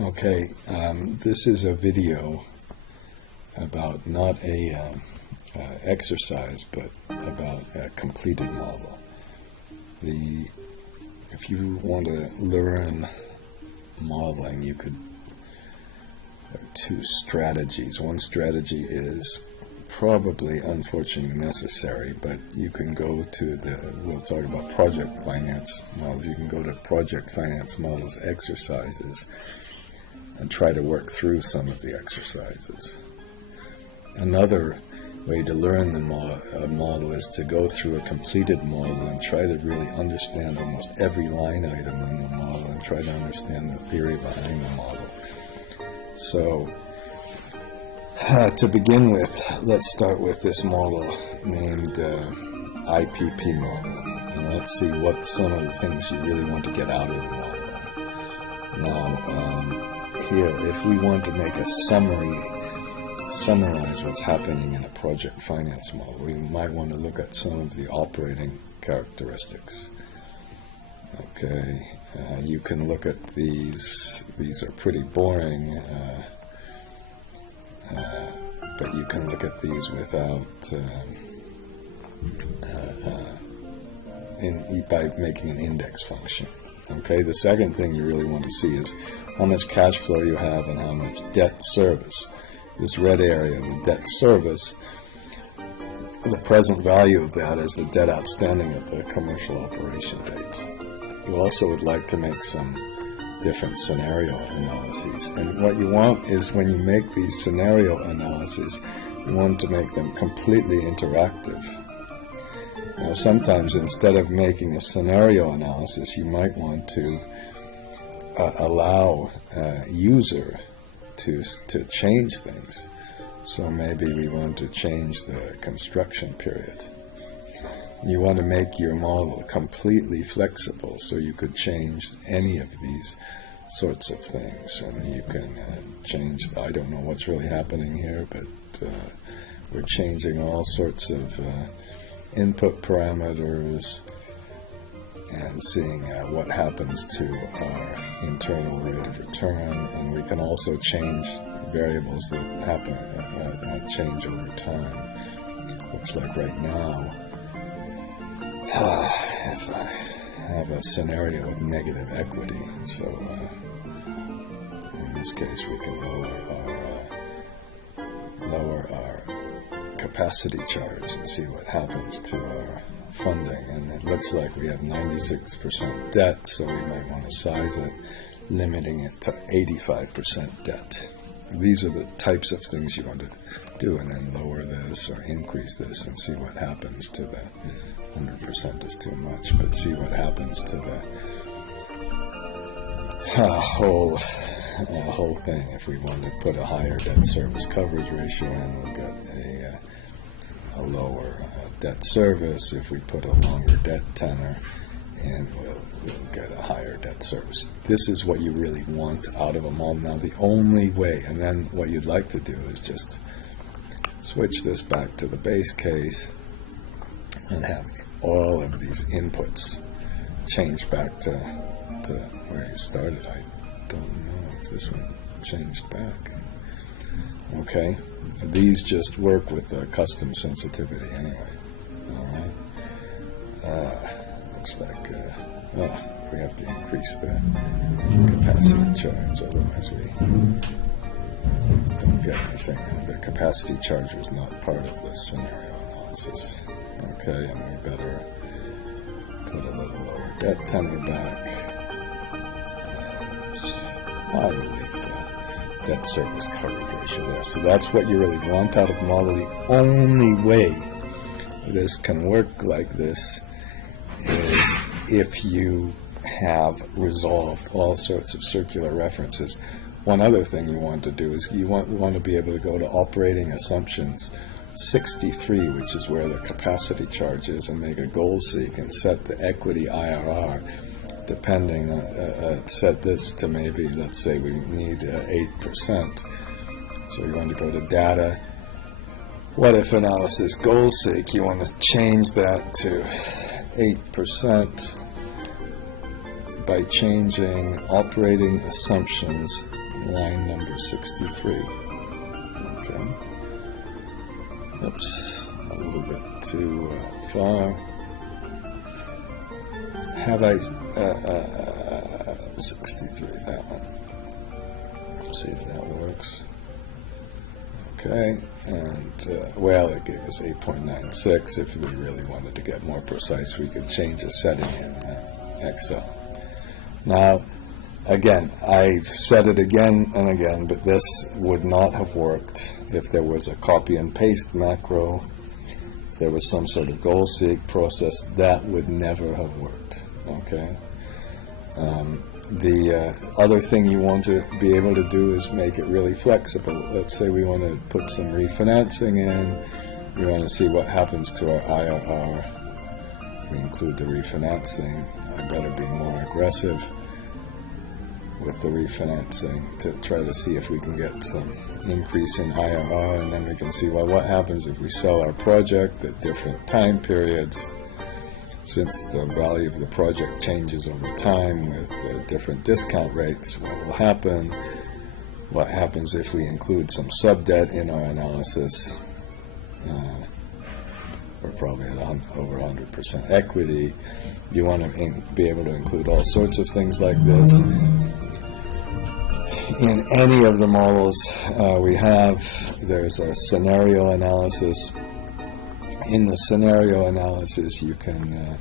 Okay, this is a video about not a exercise, but about a completed model. If you want to learn modeling, you could there are two strategies. One strategy is probably, unfortunately, necessary, but you can go to we'll talk about project finance models. You can go to project finance models exercises and try to work through some of the exercises. Another way to learn the model is to go through a completed model and try to really understand almost every line item in the model and try to understand the theory behind the model. So, to begin with, let's start with this model named IPP Model. And let's see what some of the things you really want to get out of the model. Now, here, if we want to make a summarize what's happening in a project finance model, we might want to look at some of the operating characteristics. Okay, you can look at these. These are pretty boring, but you can look at these without, by making an index function. Okay, the second thing you really want to see is how much cash flow you have and how much debt service. This red area, the debt service, the present value of that is the debt outstanding at the commercial operation date. You also would like to make some different scenario analyses. And what you want is, when you make these scenario analyses, you want to make them completely interactive. Now, sometimes instead of making a scenario analysis, you might want to allow a user to change things. So maybe we want to change the construction period. You want to make your model completely flexible, so you could change any of these sorts of things, and you can change. I don't know what's really happening here, but we're changing all sorts of input parameters and seeing what happens to our internal rate of return, and we can also change variables that change over time. Looks like right now, if I have a scenario with negative equity, so in this case we can lower our capacity charge and see what happens to our funding. And it looks like we have 96% debt, so we might want to size it, limiting it to 85% debt. These are the types of things you want to do, and then lower this or increase this and see what happens to the 100% is too much, but see what happens to the whole thing. If we want to put a higher debt service coverage ratio in, we'll get a lower debt service. If we put a longer debt tenor in, we'll get a higher debt service. This is what you really want out of a model. Now, the only way, and then what you'd like to do is just switch this back to the base case and have all of these inputs change back to where you started. I don't know if this one changed back. Okay, these just work with custom sensitivity anyway. Alright, looks like we have to increase the capacity charge, otherwise we don't get anything. The capacity charge was not part of this scenario analysis. Okay, and we better put a little lower debt tenor back. I will leave the debt service coverage ratio there. So that's what you really want out of model. The only way this can work like this is if you have resolved all sorts of circular references. One other thing you want to do is you want to be able to go to operating assumptions 63, which is where the capacity charge is, and make a goal seek and set the equity IRR depending set this to maybe, let's say we need 8%. So you want to go to data, what if analysis goal seek, you want to change that to 8% by changing operating assumptions line number 63. Okay. Oops, a little bit too far. Have I 63, that one. Let's see if that works. Okay, and well, it gave us 8.96. If we really wanted to get more precise, we could change a setting in Excel. Now, again, I've said it again and again, but this would not have worked if there was a copy and paste macro. If there was some sort of goal seek process, that would never have worked. Okay. The other thing you want to be able to do is make it really flexible. Let's say we want to put some refinancing in. We want to see what happens to our IRR. If we include the refinancing, I better be more aggressive with the refinancing to try to see if we can get some increase in IRR, and then we can see, well, what happens if we sell our project at different time periods. Since the value of the project changes over time with different discount rates, what will happen? What happens if we include some sub-debt in our analysis? We're probably at over 100% equity. You want to be able to include all sorts of things like this. In any of the models we have, there's a scenario analysis. In the scenario analysis, you can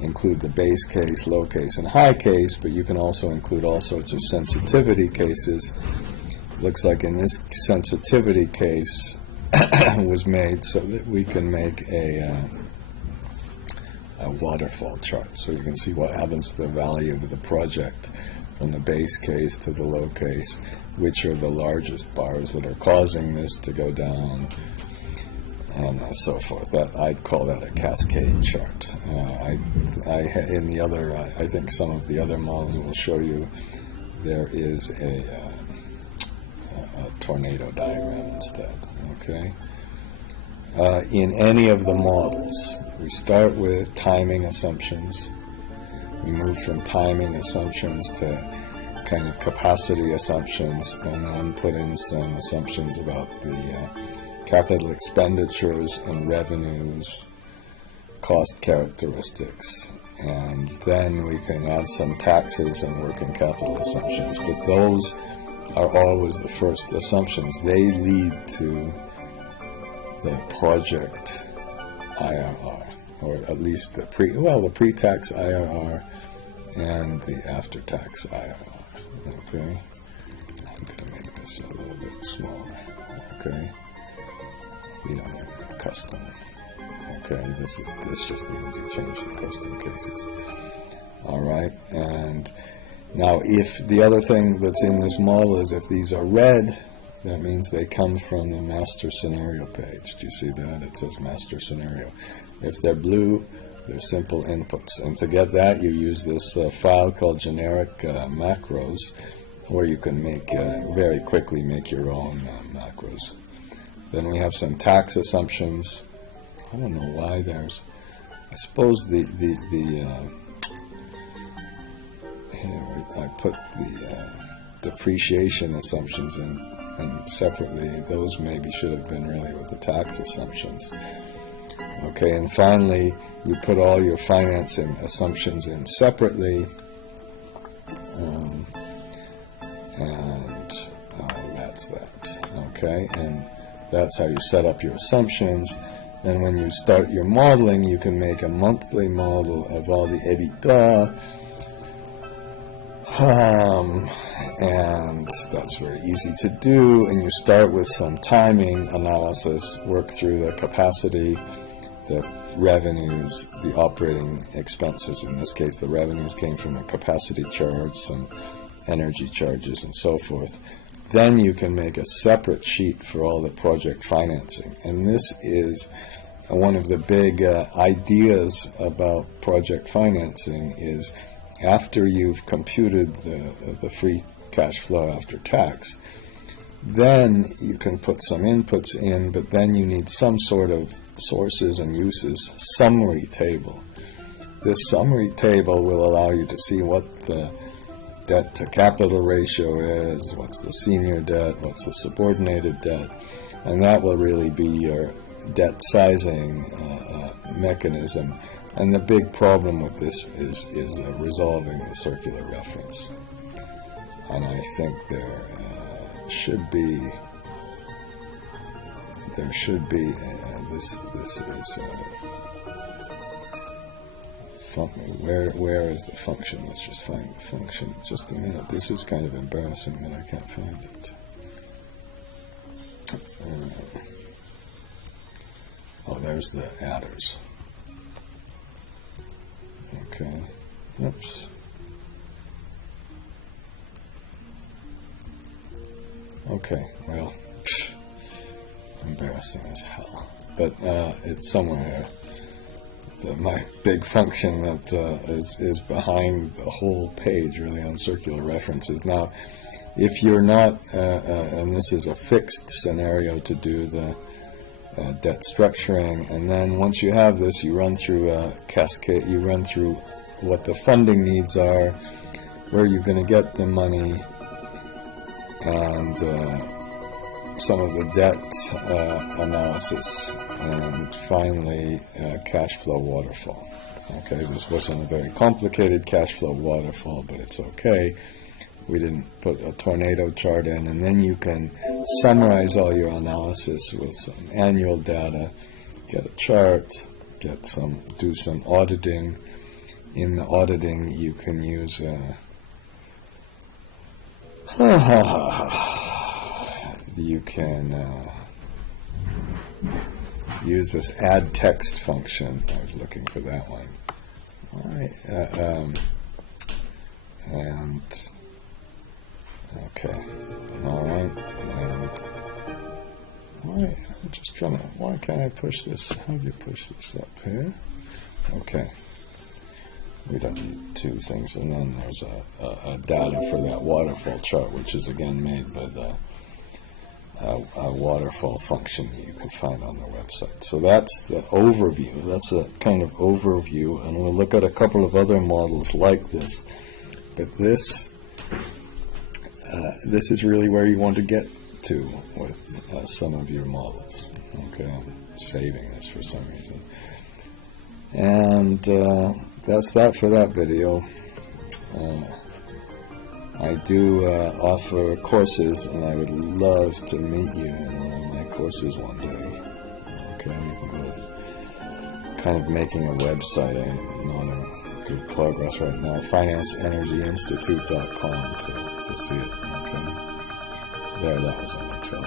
include the base case, low case, and high case, but you can also include all sorts of sensitivity cases. Looks like in this sensitivity case was made so that we can make a waterfall chart. So you can see what happens to the value of the project from the base case to the low case, which are the largest bars that are causing this to go down, and so forth. That I'd call that a cascade chart. In the other, I think some of the other models will show you there is a tornado diagram instead. Okay. In any of the models, we start with timing assumptions. We move from timing assumptions to kind of capacity assumptions, and then put in some assumptions about the capital expenditures and revenues, cost characteristics, and then we can add some taxes and working capital assumptions. But those are always the first assumptions. They lead to the project IRR, or at least the pre-tax IRR and the after-tax IRR. Okay, I'm going to make this a little bit smaller. Okay. We don't have custom. Okay, this just means you change the custom cases. All right, and now if the other thing that's in this model is if these are red, that means they come from the master scenario page. Do you see that? It says master scenario. If they're blue, they're simple inputs. And to get that, you use this file called generic macros, or you can very quickly make your own macros. Then we have some tax assumptions. I don't know why there's, I suppose here I put the depreciation assumptions in, and separately, those maybe should have been really with the tax assumptions. Okay, and finally, you put all your financing assumptions in separately, and that's that. Okay, and that's how you set up your assumptions. And when you start your modeling, you can make a monthly model of all the EBITDA, and that's very easy to do. And you start with some timing analysis, work through the capacity, the revenues, the operating expenses. In this case, the revenues came from a capacity charge, some energy charges, and so forth. Then you can make a separate sheet for all the project financing. And this is one of the big ideas about project financing is after you've computed the free cash flow after tax, then you can put some inputs in, but then you need some sort of sources and uses summary table. This summary table will allow you to see what the debt to capital ratio is, what's the senior debt, what's the subordinated debt, and that will really be your debt sizing mechanism. And the big problem with this is resolving the circular reference. And I think there should be this is where is the function? Let's just find the function. Just a minute. This is kind of embarrassing that I can't find it. Oh, there's the adders. Okay. Oops. Okay, well, embarrassing as hell. But it's somewhere. My big function that is behind the whole page, really, on circular references. Now, if you're not, and this is a fixed scenario to do the debt structuring, and then once you have this, you run through a cascade, you run through what the funding needs are, where you're going to get the money, and some of the debt analysis, and finally cash flow waterfall. Okay, this wasn't a very complicated cash flow waterfall, but it's okay. We didn't put a tornado chart in, and then you can summarize all your analysis with some annual data, get a chart, do some auditing. In the auditing, you can use use this add text function. I was looking for that one. All right, and okay, all right, and all right. I'm just trying to. Why can't I push this? How do you push this up here? Okay. We don't need two things, and then there's a data for that waterfall chart, which is again made by the a waterfall function that you can find on the website. So that's the overview. That's a kind of overview, and we'll look at a couple of other models like this. But this is really where you want to get to with some of your models. Okay, I'm saving this for some reason. And that's that for that video. I do offer courses, and I would love to meet you in one of my courses one day. Okay, you can go with kind of making a website. I'm not in good progress right now. financeenergyinstitute.com to see it. Okay, there, that was only 12